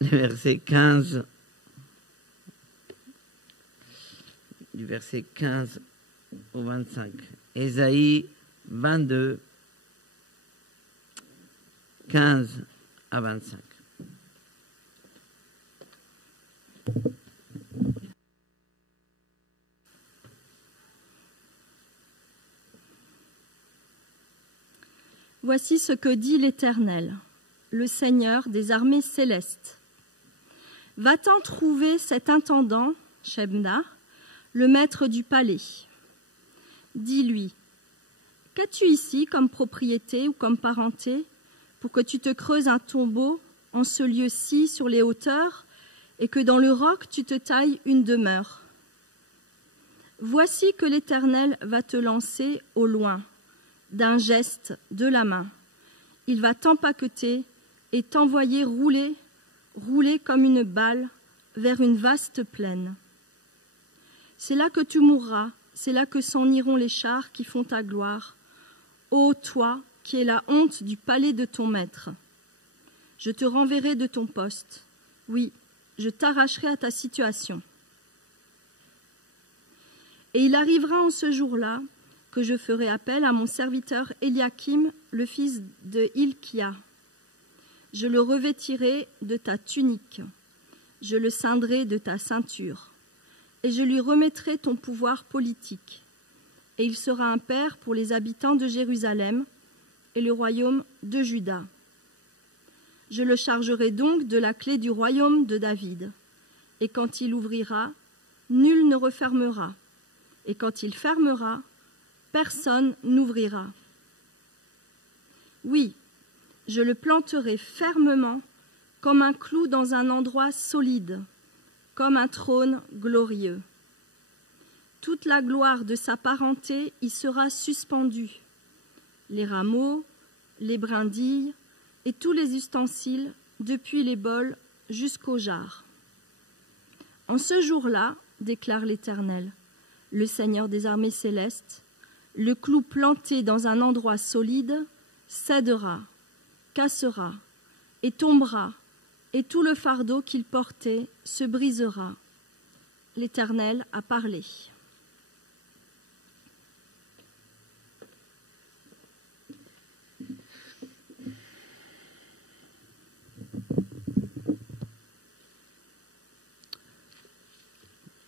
les versets 15, du verset 15 au 25. Ésaïe 22, 15 à 25. Voici ce que dit l'Éternel, le Seigneur des armées célestes. Va-t'en trouver cet intendant, Shebna, le maître du palais. Dis-lui, qu'as-tu ici comme propriété ou comme parenté pour que tu te creuses un tombeau en ce lieu-ci sur les hauteurs et que dans le roc tu te tailles une demeure? Voici que l'Éternel va te lancer au loin, d'un geste de la main. Il va t'empaqueter et t'envoyer rouler comme une balle vers une vaste plaine. C'est là que tu mourras, c'est là que s'en iront les chars qui font ta gloire. Ô toi, qui es la honte du palais de ton maître. Je te renverrai de ton poste. Oui, je t'arracherai à ta situation. Et il arrivera en ce jour-là que je ferai appel à mon serviteur Éliakim, le fils de Hilkia. Je le revêtirai de ta tunique, je le ceindrai de ta ceinture, et je lui remettrai ton pouvoir politique. Et il sera un père pour les habitants de Jérusalem et le royaume de Juda. Je le chargerai donc de la clé du royaume de David. Et quand il ouvrira, nul ne refermera. Et quand il fermera, personne n'ouvrira. Oui, je le planterai fermement comme un clou dans un endroit solide, comme un trône glorieux. Toute la gloire de sa parenté y sera suspendue. Les rameaux, les brindilles et tous les ustensiles, depuis les bols jusqu'aux jarres. En ce jour-là, déclare l'Éternel, le Seigneur des armées célestes, le clou planté dans un endroit solide cédera, cassera et tombera, et tout le fardeau qu'il portait se brisera. L'Éternel a parlé.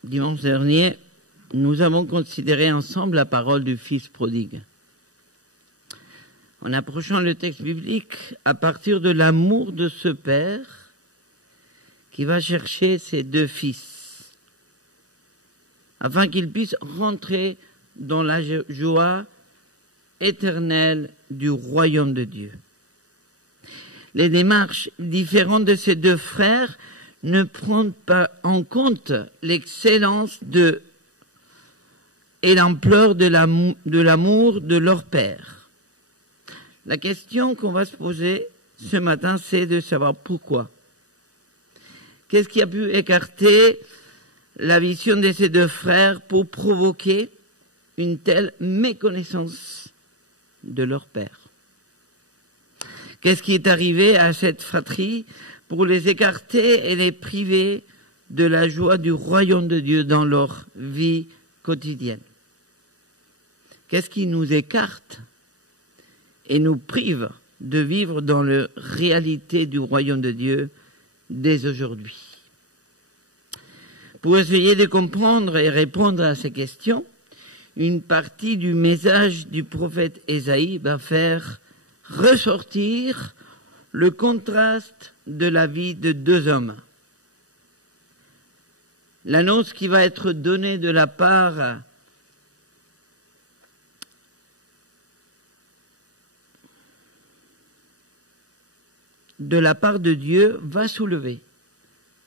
Dimanche dernier, nous avons considéré ensemble la parole du Fils prodigue. En approchant le texte biblique, à partir de l'amour de ce Père qui va chercher ses deux fils, afin qu'ils puissent rentrer dans la joie éternelle du royaume de Dieu. Les démarches différentes de ces deux frères ne prennent pas en compte l'excellence et l'ampleur de l'amour de leur Père. La question qu'on va se poser ce matin, c'est de savoir pourquoi. Qu'est-ce qui a pu écarter la vision de ces deux frères pour provoquer une telle méconnaissance de leur Père? Qu'est-ce qui est arrivé à cette fratrie pour les écarter et les priver de la joie du royaume de Dieu dans leur vie quotidienne? Qu'est-ce qui nous écarte et nous prive de vivre dans la réalité du royaume de Dieu dès aujourd'hui? Pour essayer de comprendre et répondre à ces questions, une partie du message du prophète Ésaïe va faire ressortir le contraste de la vie de deux hommes. L'annonce qui va être donnée de la part de Dieu va soulever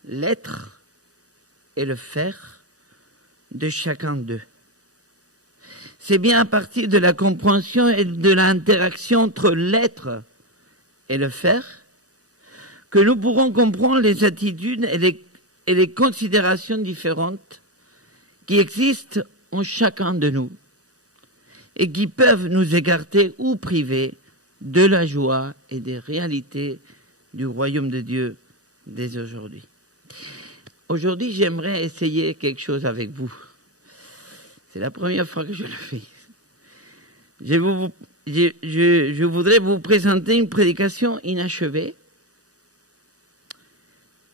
l'être et le faire de chacun d'eux. C'est bien à partir de la compréhension et de l'interaction entre l'être et le faire que nous pourrons comprendre les attitudes et les considérations différentes qui existent en chacun de nous et qui peuvent nous écarter ou priver de la joie et des réalités du royaume de Dieu dès aujourd'hui. Aujourd'hui, j'aimerais essayer quelque chose avec vous. C'est la première fois que je le fais. Je voudrais vous présenter une prédication inachevée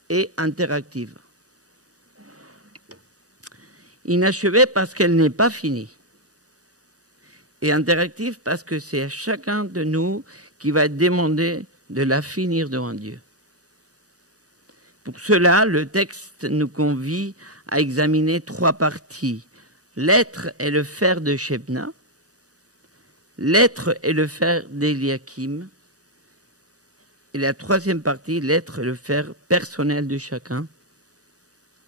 et interactive. Inachevée parce qu'elle n'est pas finie. Et interactive parce que c'est à chacun de nous qui va être demandé de la finir devant Dieu. Pour cela, le texte nous convie à examiner 3 parties. L'être et le faire de Shebna, l'être et le faire d'Eliakim, et la 3e partie, l'être et le faire personnel de chacun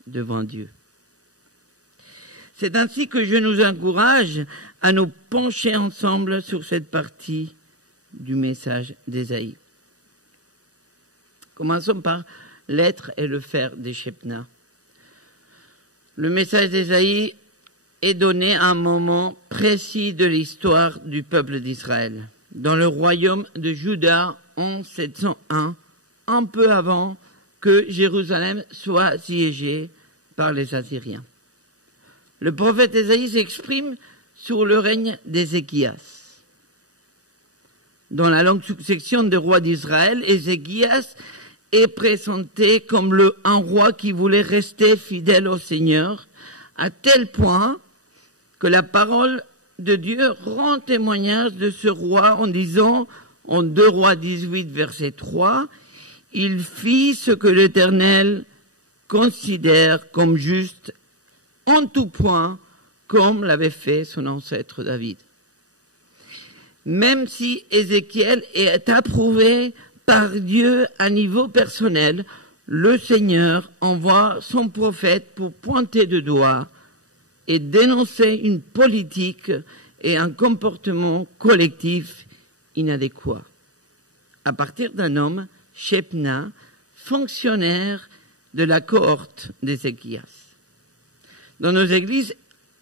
devant Dieu. C'est ainsi que je nous encourage à nous pencher ensemble sur cette partie du message d'Ésaïe. Commençons par l'être et le faire de Shebna. Le message d'Ésaïe est donné à un moment précis de l'histoire du peuple d'Israël, dans le royaume de Juda en 701, un peu avant que Jérusalem soit siégée par les Assyriens. Le prophète Ésaïe s'exprime sur le règne d'Ézéchias. Dans la longue succession des rois d'Israël, Ézéchias est présenté comme un roi qui voulait rester fidèle au Seigneur, à tel point que la parole de Dieu rend témoignage de ce roi en disant, en 2 Rois 18, verset 3, « Il fit ce que l'Éternel considère comme juste en tout point, comme l'avait fait son ancêtre David. » Même si Ézéchiel est approuvé par Dieu à niveau personnel, le Seigneur envoie son prophète pour pointer du doigt et dénoncer une politique et un comportement collectif inadéquat. À partir d'un homme, Shebna, fonctionnaire de la cohorte d'Ézéchias. Dans nos églises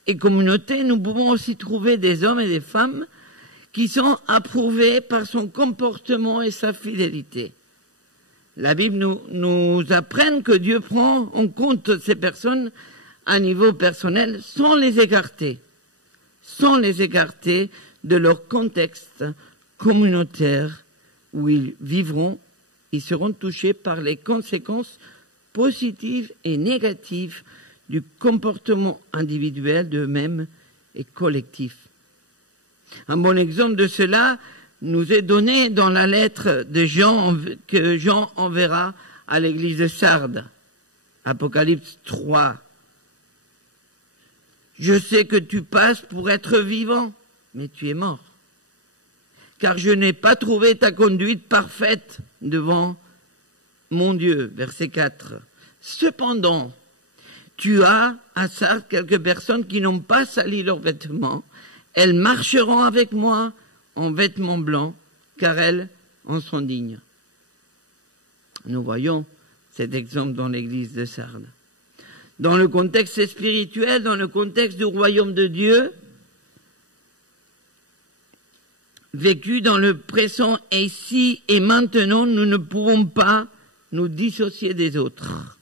et communautés, nous pouvons aussi trouver des hommes et des femmes qui sont approuvés par son comportement et sa fidélité. La Bible nous apprend que Dieu prend en compte ces personnes à niveau personnel sans les écarter de leur contexte communautaire où ils vivront. Ils seront touchés par les conséquences positives et négatives du comportement individuel d'eux-mêmes et collectif. Un bon exemple de cela nous est donné dans la lettre de Jean que Jean enverra à l'église de Sardes. Apocalypse 3. « Je sais que tu passes pour être vivant, mais tu es mort. Car je n'ai pas trouvé ta conduite parfaite devant mon Dieu. » Verset 4. « Cependant, tu as à Sardes quelques personnes qui n'ont pas sali leurs vêtements. Elles marcheront avec moi en vêtements blancs, car elles en sont dignes. » Nous voyons cet exemple dans l'église de Sardes. Dans le contexte spirituel, dans le contexte du royaume de Dieu, vécu dans le présent ici et maintenant, nous ne pouvons pas nous dissocier des autres,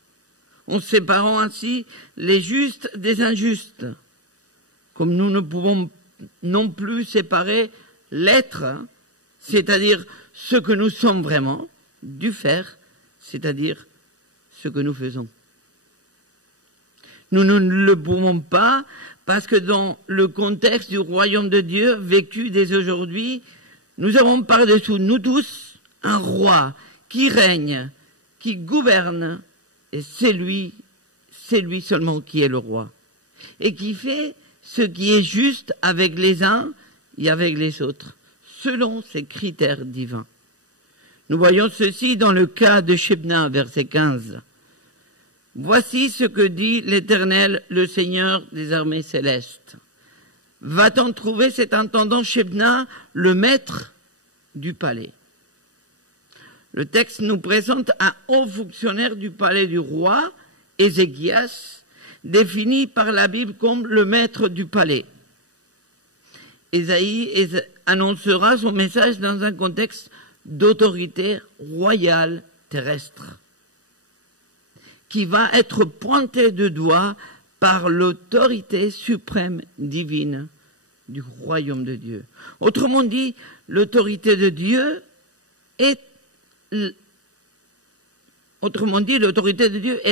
en séparant ainsi les justes des injustes, comme nous ne pouvons non plus séparer l'être, c'est-à-dire ce que nous sommes vraiment, du faire, c'est-à-dire ce que nous faisons. Nous ne le pouvons pas parce que dans le contexte du royaume de Dieu vécu dès aujourd'hui, nous avons par-dessous nous tous un roi qui règne, qui gouverne, et c'est lui seulement qui est le roi, et qui fait ce qui est juste avec les uns et avec les autres, selon ses critères divins. Nous voyons ceci dans le cas de Shebna, verset 15. « Voici ce que dit l'Éternel, le Seigneur des armées célestes. Va-t-on trouver cet intendant Shebna, le maître du palais ?» Le texte nous présente un haut fonctionnaire du palais du roi, Ézéchias, défini par la Bible comme le maître du palais. Ésaïe annoncera son message dans un contexte d'autorité royale terrestre. qui va être pointé du doigt par l'autorité suprême divine du royaume de Dieu. Autrement dit, l'autorité de Dieu est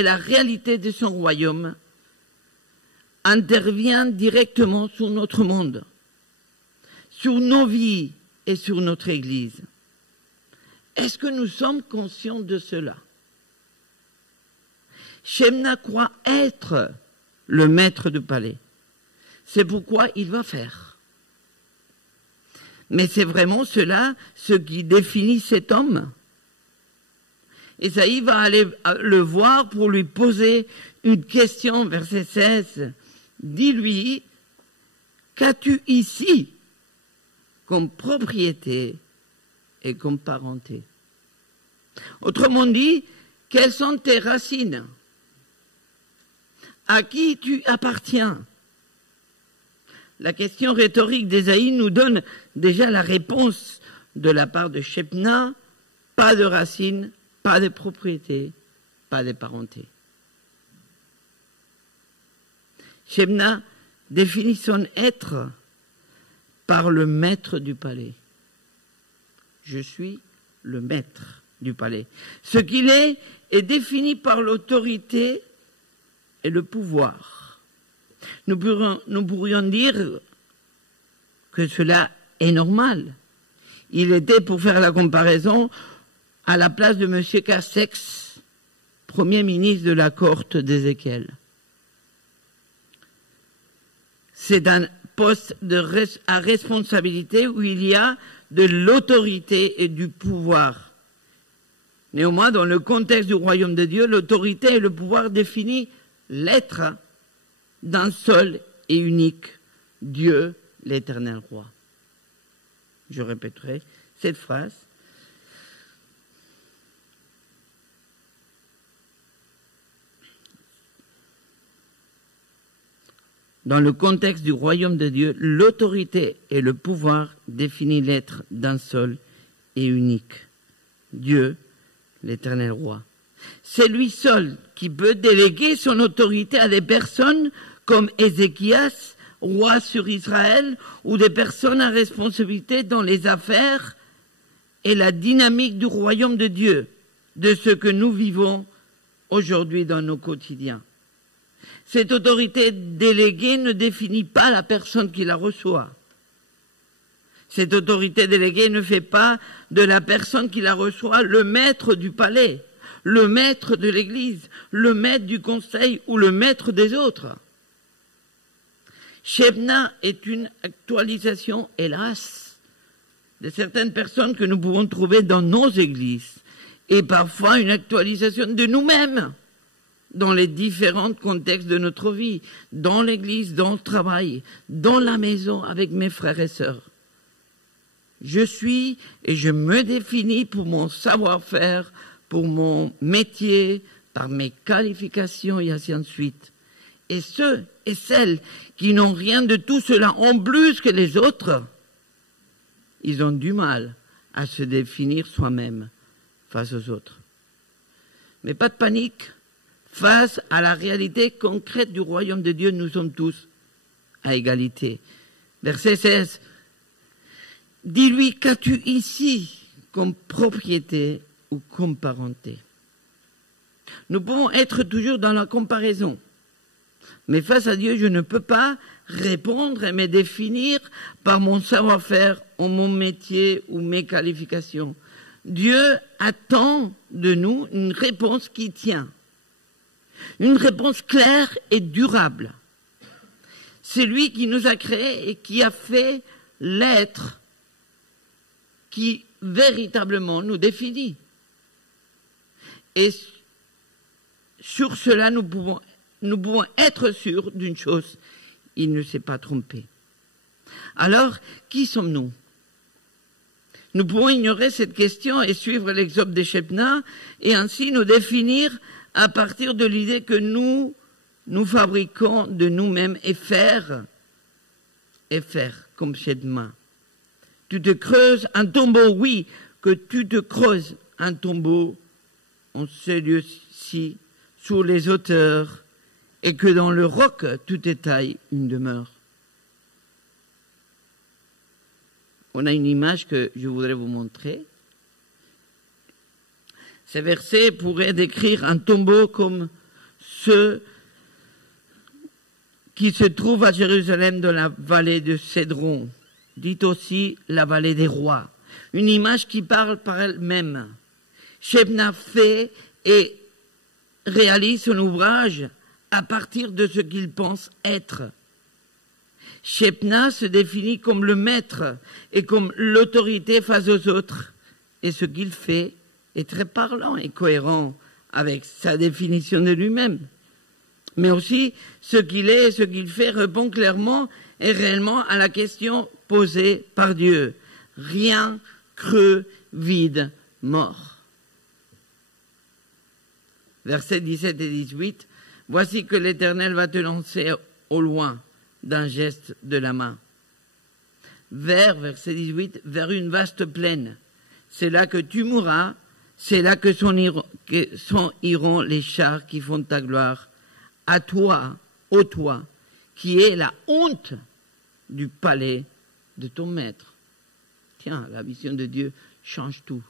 la réalité de son royaume, intervient directement sur notre monde, sur nos vies et sur notre Église. Est-ce que nous sommes conscients de cela? Shebna croit être le maître du palais. C'est pourquoi il va faire. Mais c'est vraiment cela ce qui définit cet homme. Ésaïe va aller le voir pour lui poser une question, verset 16. Dis-lui, qu'as-tu ici comme propriété et comme parenté? Autrement dit, quelles sont tes racines? À qui tu appartiens? La question rhétorique d'Ésaïe nous donne déjà la réponse de la part de Shebna. Pas de racines, pas de propriété, pas de parenté. Shebna définit son être par le maître du palais. Je suis le maître du palais. Ce qu'il est défini par l'autorité et le pouvoir. Nous pourrions dire que cela est normal. Il était, pour faire la comparaison, à la place de M. Cassex, Premier ministre de la cohorte d'Ézéchiel. C'est un poste à responsabilité où il y a de l'autorité et du pouvoir. Néanmoins, dans le contexte du royaume de Dieu, l'autorité et le pouvoir définissent l'être d'un seul et unique Dieu, l'Éternel Roi. Je répéterai cette phrase. Dans le contexte du royaume de Dieu, l'autorité et le pouvoir définissent l'être d'un seul et unique Dieu, l'Éternel Roi. C'est lui seul qui peut déléguer son autorité à des personnes comme Ézéchias, roi sur Israël, ou des personnes à responsabilité dans les affaires et la dynamique du royaume de Dieu, de ce que nous vivons aujourd'hui dans nos quotidiens. Cette autorité déléguée ne définit pas la personne qui la reçoit. Cette autorité déléguée ne fait pas de la personne qui la reçoit le maître du palais, le maître de l'Église, le maître du conseil ou le maître des autres. Shebna est une actualisation, hélas, de certaines personnes que nous pouvons trouver dans nos églises, et parfois une actualisation de nous-mêmes dans les différents contextes de notre vie, dans l'église, dans le travail, dans la maison avec mes frères et sœurs. Je suis et je me définis pour mon savoir-faire, pour mon métier, par mes qualifications et ainsi de suite. Et ceux et celles qui n'ont rien de tout cela en plus que les autres, ils ont du mal à se définir soi-même face aux autres. Mais pas de panique. Face à la réalité concrète du royaume de Dieu, nous sommes tous à égalité. Verset 16. Dis-lui, qu'as-tu ici comme propriété ou comme parenté? Nous pouvons être toujours dans la comparaison. Mais face à Dieu, je ne peux pas répondre et me définir par mon savoir-faire ou mon métier ou mes qualifications. Dieu attend de nous une réponse qui tient. Une réponse claire et durable. C'est lui qui nous a créés et qui a fait l'être qui véritablement nous définit. Et sur cela, nous pouvons être sûrs d'une chose, il ne s'est pas trompé. Alors, qui sommes-nous? Nous pouvons ignorer cette question et suivre l'exemple de Shebna et ainsi nous définir à partir de l'idée que nous fabriquons de nous-mêmes et faire comme Shebna. Tu te creuses un tombeau, oui, que tu te creuses un tombeau en ce lieu-ci sur les hauteurs, et que dans le roc tout est taille une demeure. On a une image que je voudrais vous montrer. Ces versets pourraient décrire un tombeau comme ceux qui se trouvent à Jérusalem dans la vallée de Cédron, dit aussi la vallée des rois. Une image qui parle par elle-même. Shebna fait et réalise son ouvrage à partir de ce qu'il pense être. Shebna se définit comme le maître et comme l'autorité face aux autres. Et ce qu'il fait est très parlant et cohérent avec sa définition de lui-même. Mais aussi, ce qu'il est et ce qu'il fait répond clairement et réellement à la question posée par Dieu. Rien, creux, vide, mort. Versets 17 et 18. Voici que l'Éternel va te lancer au loin d'un geste de la main. Verset 18, vers une vaste plaine. C'est là que tu mourras, c'est là que s'en iront les chars qui font ta gloire. À toi, ô toi, qui est la honte du palais de ton maître. Tiens, la vision de Dieu change tout.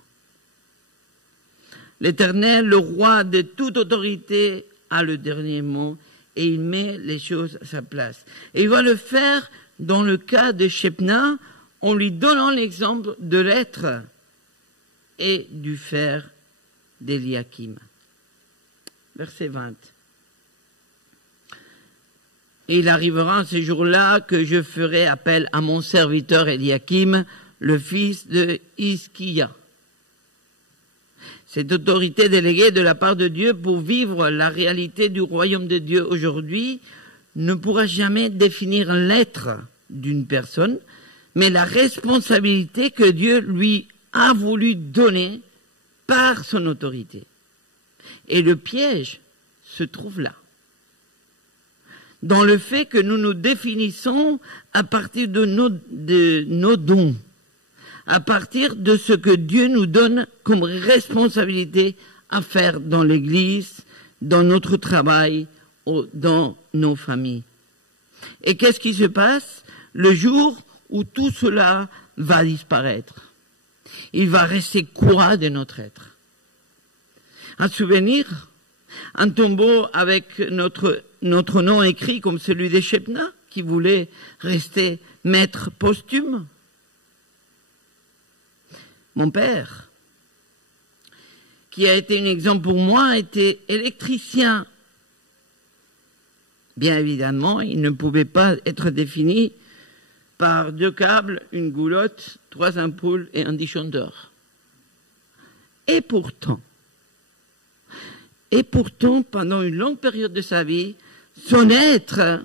L'Éternel, le roi de toute autorité, a le dernier mot et il met les choses à sa place. Et il va le faire dans le cas de Shebna en lui donnant l'exemple de l'être et du faire d'Eliakim. Verset 20. Et il arrivera en ce jour-là que je ferai appel à mon serviteur Eliakim, le fils de Hiskia. Cette autorité déléguée de la part de Dieu pour vivre la réalité du royaume de Dieu aujourd'hui ne pourra jamais définir l'être d'une personne, mais la responsabilité que Dieu lui a voulu donner par son autorité. Et le piège se trouve là, dans le fait que nous nous définissons à partir de nos dons, à partir de ce que Dieu nous donne comme responsabilité à faire dans l'Église, dans notre travail, dans nos familles. Et qu'est-ce qui se passe le jour où tout cela va disparaître? Il va rester quoi de notre être? Un souvenir? Un tombeau avec notre nom écrit comme celui de Shebna, qui voulait rester maître posthume? Mon père, qui a été un exemple pour moi, était électricien. Bien évidemment, il ne pouvait pas être défini par 2 câbles, une goulotte, 3 ampoules et un disjoncteur. Et pourtant, pendant une longue période de sa vie, son être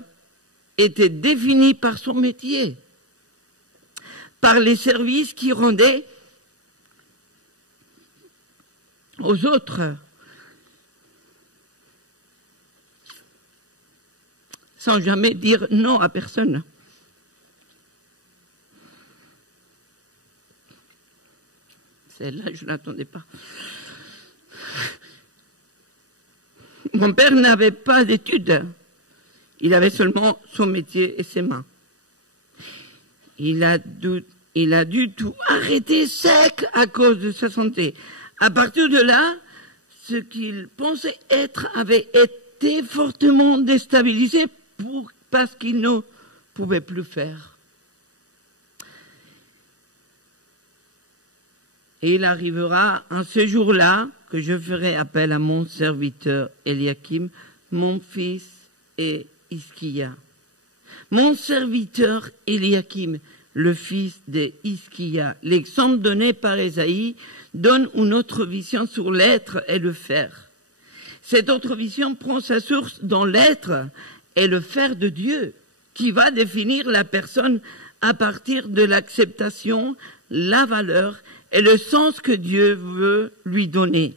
était défini par son métier, par les services qu'il rendait aux autres, sans jamais dire non à personne. Celle-là, je ne l'attendais pas. Mon père n'avait pas d'études. Il avait seulement son métier et ses mains. Il a dû tout arrêter sec à cause de sa santé. À partir de là, ce qu'il pensait être avait été fortement déstabilisé parce qu'il ne pouvait plus faire. Et il arrivera en ce jour-là que je ferai appel à mon serviteur Eliakim, mon fils et Hiskia. Mon serviteur Eliakim, le fils de Hiskia, l'exemple donné par Ésaïe, donne une autre vision sur l'être et le faire. Cette autre vision prend sa source dans l'être et le faire de Dieu, qui va définir la personne à partir de l'acceptation, la valeur et le sens que Dieu veut lui donner.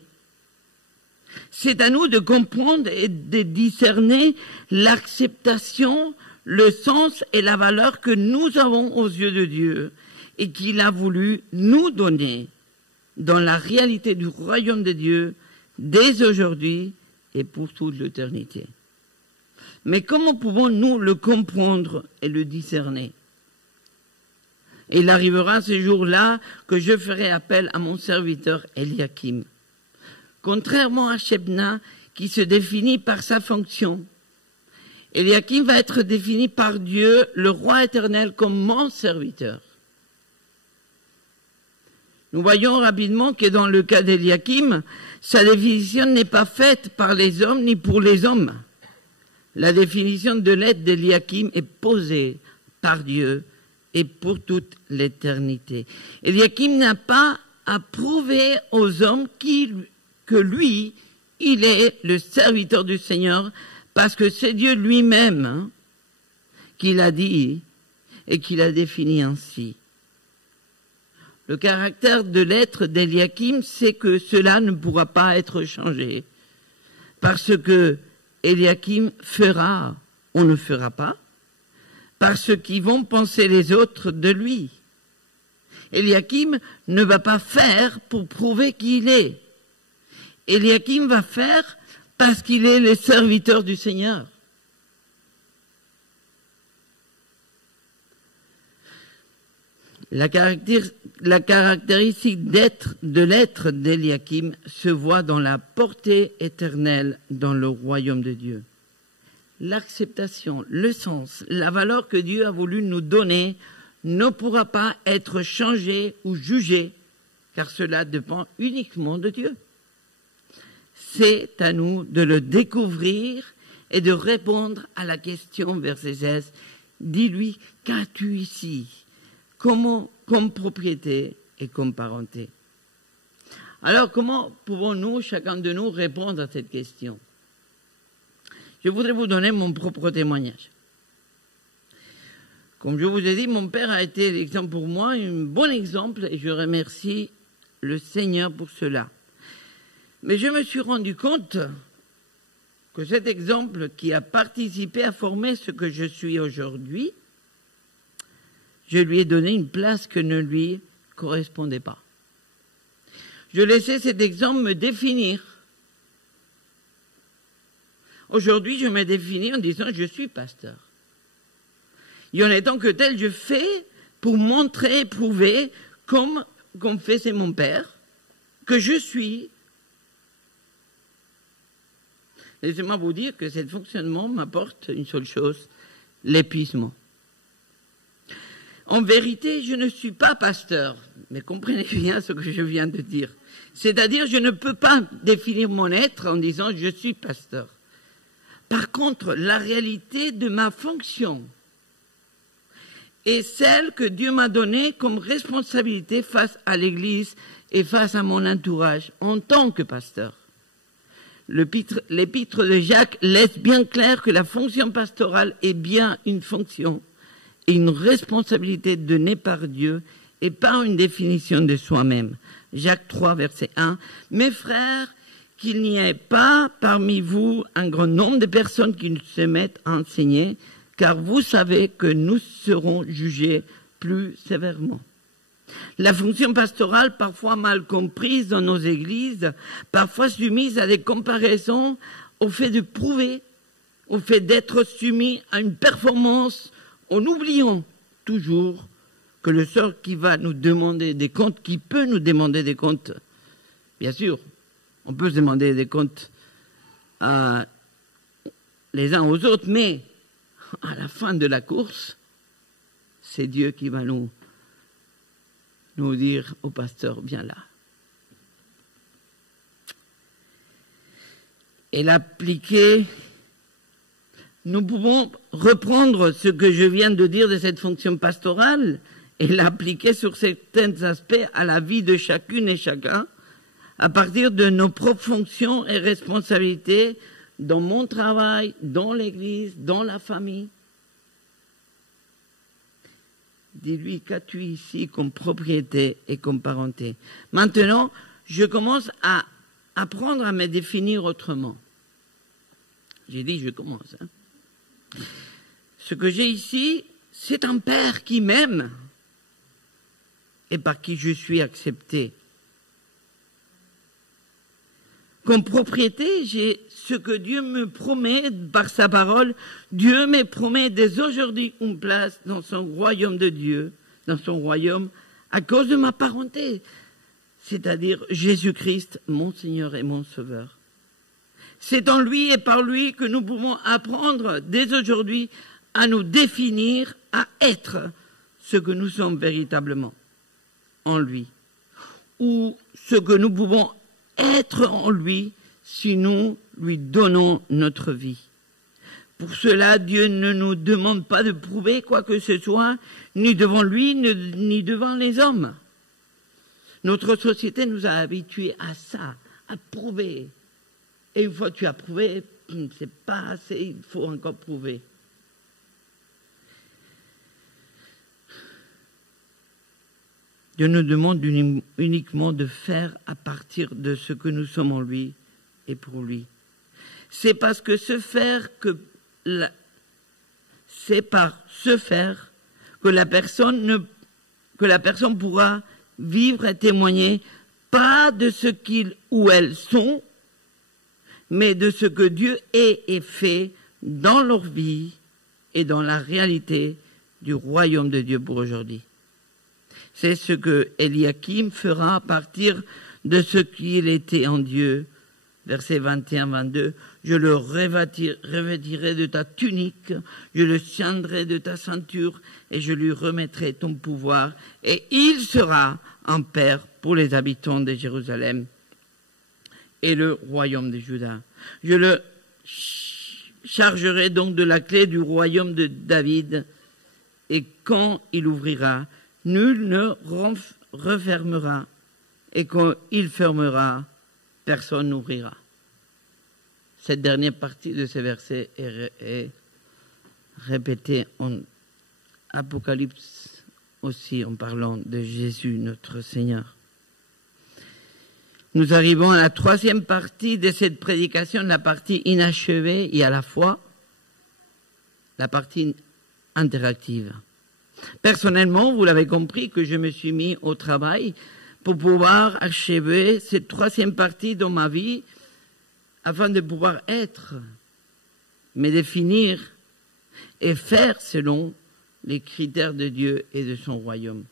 C'est à nous de comprendre et de discerner l'acceptation, le sens et la valeur que nous avons aux yeux de Dieu et qu'il a voulu nous donner dans la réalité du royaume de Dieu dès aujourd'hui et pour toute l'éternité. Mais comment pouvons-nous le comprendre et le discerner? Et il arrivera ce jour-là que je ferai appel à mon serviteur Eliakim. Contrairement à Shebna, qui se définit par sa fonction, Eliakim va être défini par Dieu, le roi éternel, comme mon serviteur. Nous voyons rapidement que dans le cas d'Eliakim, sa définition n'est pas faite par les hommes ni pour les hommes. La définition de l'être d'Eliakim est posée par Dieu et pour toute l'éternité. Eliakim n'a pas à prouver aux hommes que lui, il est le serviteur du Seigneur, parce que c'est Dieu lui-même qui l'a dit et qui l'a défini ainsi. Le caractère de l'être d'Eliakim, c'est que cela ne pourra pas être changé. Parce que Eliakim fera, on ne fera pas, par ce qu'ils vont penser les autres de lui. Eliakim ne va pas faire pour prouver qui il est. Eliakim va faire parce qu'il est le serviteur du Seigneur. La caractéristique de l'être d'Eliakim se voit dans la portée éternelle dans le royaume de Dieu. L'acceptation, le sens, la valeur que Dieu a voulu nous donner ne pourra pas être changée ou jugée, car cela dépend uniquement de Dieu. C'est à nous de le découvrir et de répondre à la question, verset 16. Dis-lui, qu'as-tu ici? Comment, comme propriété et comme parenté? Alors, comment pouvons-nous, chacun de nous, répondre à cette question? Je voudrais vous donner mon propre témoignage. Comme je vous ai dit, mon père a été l'exemple pour moi, un bon exemple, et je remercie le Seigneur pour cela. Mais je me suis rendu compte que cet exemple qui a participé à former ce que je suis aujourd'hui, je lui ai donné une place que ne lui correspondait pas. Je laissais cet exemple me définir. Aujourd'hui, je me définis en disant je suis pasteur. Et en étant que tel, je fais pour montrer et prouver, comme faisait mon père, que je suis. Laissez-moi vous dire que ce fonctionnement m'apporte une seule chose, l'épuisement. En vérité, je ne suis pas pasteur, mais comprenez bien ce que je viens de dire. C'est-à-dire, je ne peux pas définir mon être en disant je suis pasteur. Par contre, la réalité de ma fonction est celle que Dieu m'a donnée comme responsabilité face à l'Église et face à mon entourage en tant que pasteur. L'épître de Jacques laisse bien clair que la fonction pastorale est bien une fonction et une responsabilité donnée par Dieu et pas une définition de soi-même. Jacques 3, verset 1. « Mes frères, qu'il n'y ait pas parmi vous un grand nombre de personnes qui se mettent à enseigner, car vous savez que nous serons jugés plus sévèrement. » La fonction pastorale, parfois mal comprise dans nos églises, parfois soumise à des comparaisons, au fait de prouver, au fait d'être soumis à une performance, en oubliant toujours que le sort qui va nous demander des comptes, qui peut nous demander des comptes, bien sûr, on peut se demander des comptes les uns aux autres, mais à la fin de la course, c'est Dieu qui va nous dire au pasteur, viens là. Et l'appliquer, nous pouvons reprendre ce que je viens de dire de cette fonction pastorale et l'appliquer sur certains aspects à la vie de chacune et chacun, à partir de nos propres fonctions et responsabilités dans mon travail, dans l'église, dans la famille. Dis-lui, qu'as-tu ici comme propriété et comme parenté? Maintenant, je commence à apprendre à me définir autrement. J'ai dit, je commence. Ce que j'ai ici, c'est un père qui m'aime et par qui je suis accepté. Comme propriété, j'ai ce que Dieu me promet par sa parole. Dieu me promet dès aujourd'hui une place dans son royaume de Dieu, dans son royaume, à cause de ma parenté, c'est-à-dire Jésus-Christ, mon Seigneur et mon Sauveur. C'est en lui et par lui que nous pouvons apprendre dès aujourd'hui à nous définir, à être ce que nous sommes véritablement en lui, ou ce que nous pouvons être en lui si nous lui donnons notre vie. Pour cela, Dieu ne nous demande pas de prouver quoi que ce soit, ni devant lui, ni devant les hommes. Notre société nous a habitués à ça, à prouver. Et une fois que tu as prouvé, c'est pas assez, il faut encore prouver. Dieu nous demande uniquement de faire à partir de ce que nous sommes en lui et pour lui. C'est parce que c'est par ce faire que la personne pourra vivre et témoigner pas de ce qu'ils ou elles sont, mais de ce que Dieu est et fait dans leur vie et dans la réalité du royaume de Dieu pour aujourd'hui. C'est ce que Eliakim fera à partir de ce qu'il était en Dieu. Versets 21-22. Je le revêtirai de ta tunique, je le ceindrai de ta ceinture, et je lui remettrai ton pouvoir, et il sera un père pour les habitants de Jérusalem et le royaume de Juda. Je le chargerai donc de la clé du royaume de David, et quand il ouvrira, nul ne refermera, et quand il fermera, personne n'ouvrira. Cette dernière partie de ce verset est répétée en Apocalypse aussi, en parlant de Jésus, notre Seigneur. Nous arrivons à la troisième partie de cette prédication, la partie inachevée et à la fois la partie interactive. Personnellement, vous l'avez compris que je me suis mis au travail pour pouvoir achever cette troisième partie dans ma vie afin de pouvoir être, me définir et faire selon les critères de Dieu et de son royaume.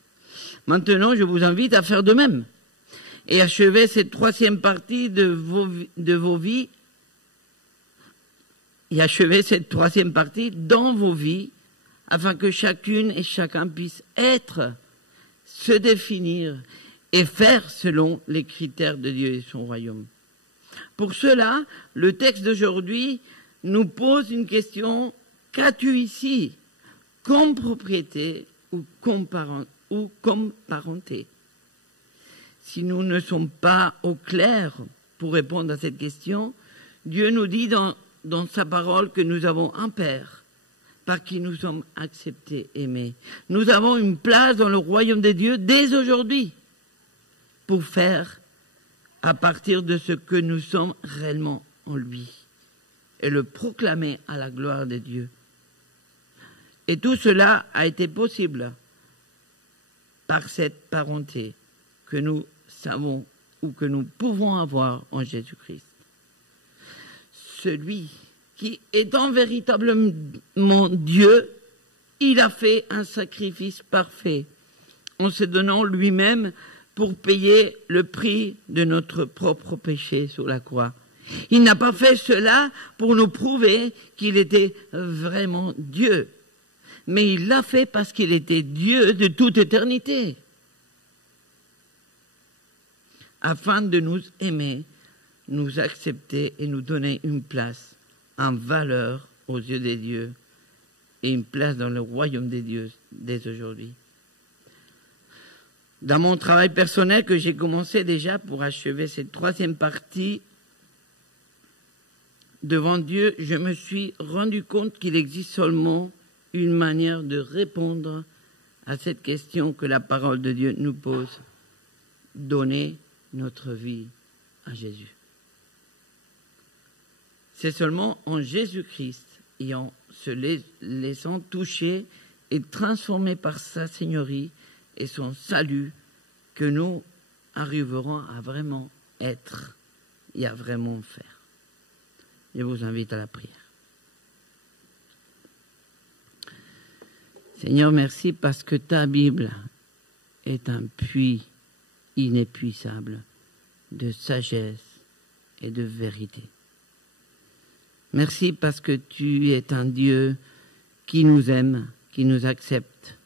Maintenant, je vous invite à faire de même et achever cette troisième partie de vos vies et achever cette troisième partie dans vos vies afin que chacune et chacun puisse être, se définir et faire selon les critères de Dieu et son royaume. Pour cela, le texte d'aujourd'hui nous pose une question: qu'as-tu ici comme propriété ou comme parenté? Si nous ne sommes pas au clair pour répondre à cette question, Dieu nous dit dans sa parole que nous avons un Père par qui nous sommes acceptés, aimés. Nous avons une place dans le royaume de Dieu dès aujourd'hui pour faire à partir de ce que nous sommes réellement en lui et le proclamer à la gloire de Dieu. Et tout cela a été possible par cette parenté que nous savons ou que nous pouvons avoir en Jésus-Christ. Celui qui étant véritablement Dieu, il a fait un sacrifice parfait en se donnant lui-même pour payer le prix de notre propre péché sur la croix. Il n'a pas fait cela pour nous prouver qu'il était vraiment Dieu, mais il l'a fait parce qu'il était Dieu de toute éternité, afin de nous aimer, nous accepter et nous donner une place en valeur aux yeux des dieux et une place dans le royaume des dieux dès aujourd'hui. Dans mon travail personnel que j'ai commencé déjà pour achever cette troisième partie devant Dieu, je me suis rendu compte qu'il existe seulement une manière de répondre à cette question que la parole de Dieu nous pose: donner notre vie à Jésus. C'est seulement en Jésus-Christ et en se laissant toucher et transformer par sa Seigneurie et son salut que nous arriverons à vraiment être il y a vraiment à faire. Je vous invite à la prière. Seigneur, merci parce que ta Bible est un puits inépuisable de sagesse et de vérité. Merci parce que tu es un Dieu qui nous aime, qui nous accepte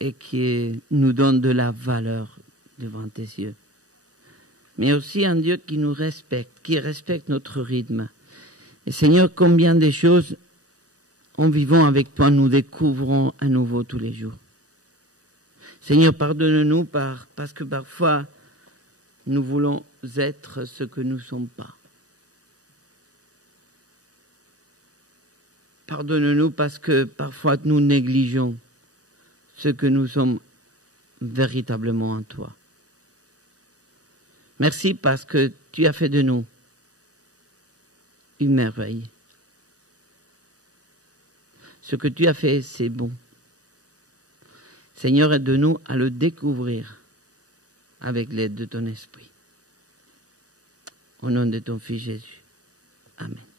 et qui nous donne de la valeur devant tes yeux. Mais aussi un Dieu qui nous respecte, qui respecte notre rythme. Et Seigneur, combien de choses en vivant avec toi, nous découvrons à nouveau tous les jours. Seigneur, pardonne-nous parce que parfois, nous voulons être ce que nous ne sommes pas. Pardonne-nous parce que parfois nous négligeons ce que nous sommes véritablement en toi. Merci parce que tu as fait de nous une merveille. Ce que tu as fait, c'est bon. Seigneur, aide-nous à le découvrir avec l'aide de ton esprit. Au nom de ton Fils Jésus. Amen.